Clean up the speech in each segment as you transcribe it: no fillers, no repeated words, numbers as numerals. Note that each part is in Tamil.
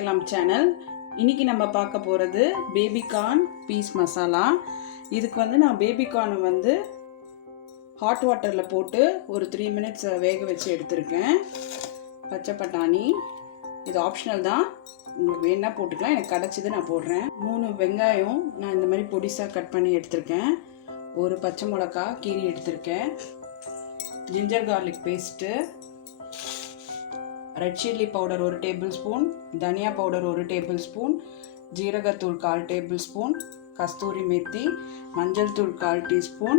Ruchikalam channel. இன்னைக்கு நம்ம பார்க்க போறது babycorn பீஸ் மசாலா. இதுக்கு வந்து நான் babycorn வந்து ஹாட் வாட்டர்ல போட்டு ஒரு 3 minutes வேக வச்சு எடுத்துர்க்கேன். பச்சை பட்டாணி இது ஆப்ஷனல் தான். உங்களுக்கு வேணா போட்டுக்கலாம். எனக்கு கிடைச்சது நான் போடுறேன். 3 வெங்காயம் நான் இந்த மாதிரி பொடிசா கட் பண்ணி எடுத்துர்க்கேன். ஒரு பச்சை மிளகாய் கீறி எடுத்துர்க்கேன். ginger garlic paste, red chilli powder 1 tablespoon, dhania powder 1 tablespoon, jeeragathul 1/4 tablespoon, kasturi methi, manjal thool 1/4 teaspoon,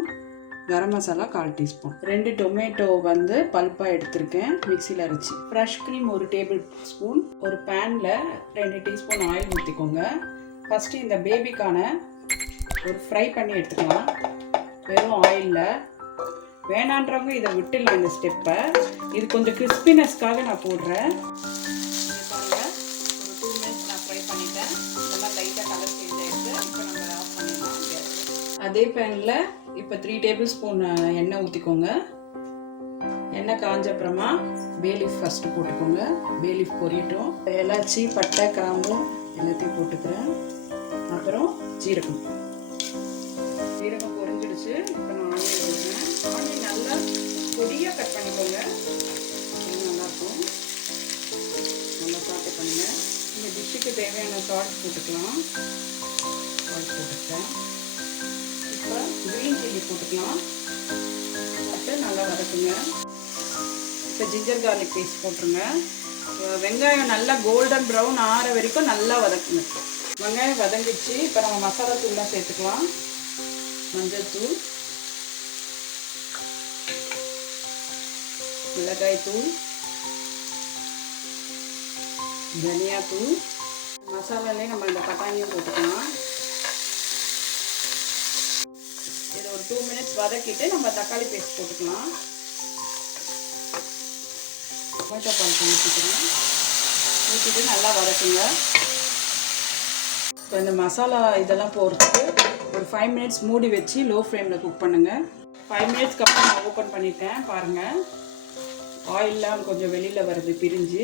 garam masala 1/4 teaspoon. 2 tomato வந்து பல்பா எடுத்துர்க்கேன் மிக்ஸில அரைச்சி. fresh cream 1 tablespoon. ஒரு panல 2 teaspoon oil ஊத்திக்கோங்க. ஃபர்ஸ்ட் இந்த பேபிகான ஒரு ஃப்ரை பண்ணி எடுத்துக்கலாம். வெறும் ஆயில்ல. வேணான்றவங்க இதை விட்டுலாம் இந்த ஸ்டெப்பை. இது கொஞ்சம் கிறிஸ்பினஸ்க்காக நான் போடுறேன். இங்கே பாருங்கள், ஒரு 2 minutes நான் ஃப்ரை பண்ணிட்டேன். இதெல்லாம் லைட்டாக கலர் சேஞ்ச் ஆகிடுது. இப்போ நம்ம ஆஃப் பண்ணிடலாம் கேஸ். அதே பேனில் இப்போ 3 tablespoon எண்ணெய் ஊற்றிக்கோங்க. எண்ணெய் காஞ்ச அப்புறமா பேலீஃப் ஃபஸ்ட்டு போட்டுக்கோங்க. பேலீஃப் பொரியட்டும். எலாச்சி பட்டை கிராம்பு எல்லாத்தையும் போட்டுக்கிறேன். அப்புறம் ஜீரகம் பொரிஞ்சிடுச்சு. இப்போ நான் ஆனியன் போடுறேன். ஆனியன் நல்லா பொடியாக கட் பண்ணிக்கோங்க. நல்லாயிருக்கும். நல்லா சாட்டை பண்ணுங்க. இந்த டிஷ்ஷுக்கு தேவையான சால்ட் போட்டுக்கலாம். சால்ட் போட்டுக்கிட்டேன். இப்போ க்ரீன் சில்லி போட்டுக்கலாம். போட்டு நல்லா வதக்குங்க. இப்போ ஜிஞ்சர் கார்லிக் பேஸ்ட் போட்டுருங்க. வெங்காயம் நல்லா கோல்டன் ப்ரௌன் ஆற வரைக்கும் நல்லா வதக்குங்க. வெங்காயம் வதங்கிடுச்சு. இப்போ நம்ம மசாலா தூள்லாம் சேர்த்துக்கலாம். மஞ்சள் தூள், மிளகாய் தூள், தனியா தூள். மசாலாலே நம்ம இந்த பட்டாணியும் போட்டுக்கலாம். இதை ஒரு 2 minutes வதக்கிட்டு நம்ம தக்காளி பேஸ்ட் போட்டுக்கலாம். டொமேட்டோ பால் ஊற்றிக்கிறேன். ஊற்றிட்டு நல்லா வதக்குங்க. இப்போ இந்த மசாலா இதெல்லாம் போடுறதுக்கு ஒரு 5 minutes மூடி வச்சு லோ ஃப்ளேமில் குக் பண்ணுங்கள். 5 minutesக்கு அப்புறம் நான் ஓப்பன் பண்ணிட்டேன். பாருங்கள், ஆயிலெலாம் கொஞ்சம் வெளியில் வருது பிரிஞ்சு.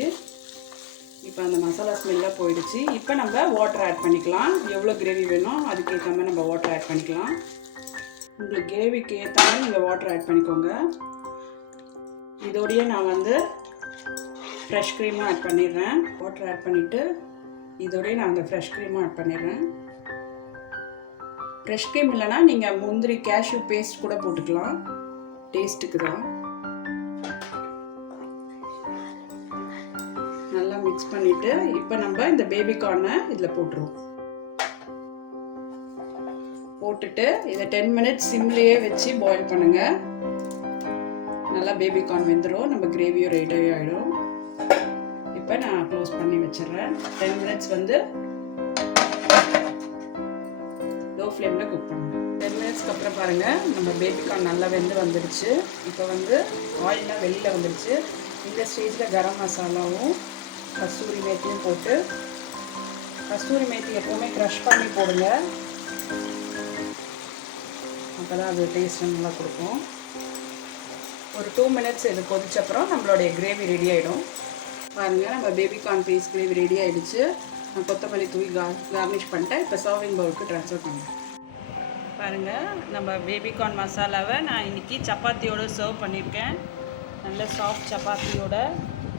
இப்போ அந்த மசாலா ஸ்மெல்லாம் போயிடுச்சு. இப்போ நம்ம வாட்டர் ஆட் பண்ணிக்கலாம். எவ்வளோ கிரேவி வேணும் அதுக்கேற்ற மாதிரி நம்ம வாட்டர் ஆட் பண்ணிக்கலாம். உங்களுக்கு கிரேவிக்கு ஏற்ற மாதிரி நீங்கள் வாட்டர் ஆட் பண்ணிக்கோங்க. இதோடையே நான் வந்து ஃப்ரெஷ் க்ரீமும் ஆட் பண்ணிடுறேன். வாட்டர் ஆட் பண்ணிவிட்டு இதோடய நான் ஃப்ரெஷ் க்ரீமும் ஆட் பண்ணிடுறேன். ஃப்ரெஷ் க்ரீம் இல்லைனா நீங்கள் முந்திரி கேஷ்யூ பேஸ்ட் கூட போட்டுக்கலாம். டேஸ்ட்டுக்கு தான். நல்லா மிக்ஸ் பண்ணிவிட்டு இப்போ நம்ம இந்த பேபிகார்னை இதில் போட்டுருவோம். போட்டுட்டு இதை 10 minutes சிம்லேயே வச்சு பாயில் பண்ணுங்கள். நல்லா பேபிகார்ன் வெந்துடும். நம்ம கிரேவியும் ரெடி ஆகிடும். இப்போ நான் க்ளோஸ் பண்ணி வச்சிடுறேன். 10 minutes வந்து லோ ஃப்ளேமில் குக் பண்ணுங்க. 10 minutesக்கு அப்புறம் பாருங்கள், நம்ம பேபிகார்ன் நல்லா வெந்து வந்துடுச்சு. இப்போ வந்து ஆயிலெலாம் வெளியில் வந்துடுச்சு. இந்த ஸ்டேஜில் கரம் மசாலாவும் கஸ்தூரி மேத்தியும் போட்டு, கஸ்தூரி மேத்தி எப்போவுமே க்ரஷ் பண்ணி போடுங்க. அப்போ தான் அது டேஸ்ட் நல்லா கொடுக்கும். ஒரு 2 minutes இது கொதிச்சப்புறம் நம்மளுடைய கிரேவி ரெடி ஆகிடும். பாருங்கள், நம்ம பேபிகார்ன் பீஸ் கிரேவி ரெடி ஆகிடுச்சு. நான் கொத்தமல்லி தூவி கார்னிஷ் பண்ணிட்டேன். இப்போ சர்விங் பவுலுக்கு ட்ரான்ஸ்ஃபர் பண்ணுறேன். பாருங்கள், நம்ம பேபிகார்ன் மசாலாவை நான் இன்றைக்கி சப்பாத்தியோடு சர்வ் பண்ணியிருக்கேன். நல்ல சாஃப்ட் சப்பாத்தியோட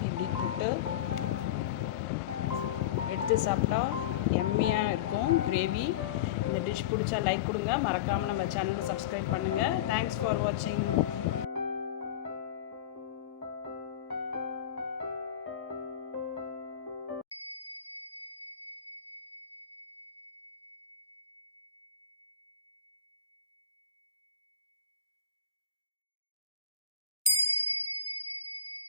இப்படி போட்டு எடுத்து சாப்பிட்டா எம்மியாக இருக்கும் கிரேவி. இந்த டிஷ் பிடிச்சா லைக் கொடுங்க. மறக்காமல் நம்ம சேனலை சப்ஸ்கிரைப் பண்ணுங்கள். தேங்க்ஸ் ஃபார் வாட்சிங்.